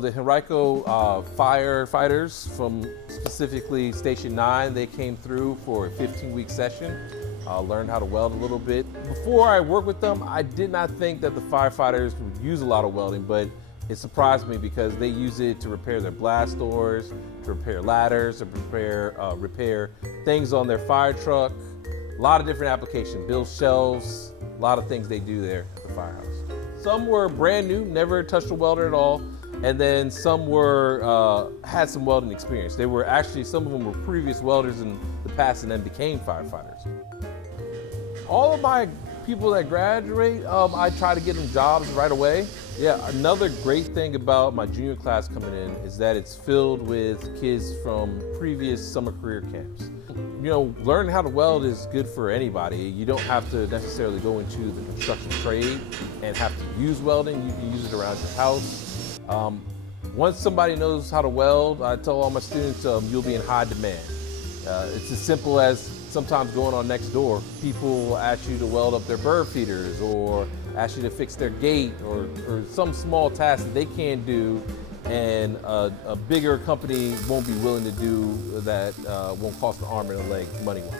The Henrico Firefighters from specifically Station 9, they came through for a 15-week session, learned how to weld a little bit. Before I worked with them, I did not think that the firefighters would use a lot of welding, but it surprised me because they use it to repair their blast doors, to repair ladders, to repair things on their fire truck. A lot of different applications, build shelves, a lot of things they do there at the firehouse. Some were brand new, never touched a welder at all. And then some were had some welding experience. They were actually, some of them were previous welders in the past and then became firefighters. All of my people that graduate, I try to get them jobs right away. Yeah, another great thing about my junior class coming in is that it's filled with kids from previous summer career camps. You know, learning how to weld is good for anybody. You don't have to necessarily go into the construction trade and have to use welding. You can use it around your house. Once somebody knows how to weld, I tell all my students, you'll be in high demand. It's as simple as sometimes going on next door. People will ask you to weld up their bird feeders or ask you to fix their gate or some small task that they can't do, and a bigger company won't be willing to do that, won't cost an arm and a leg money-wise.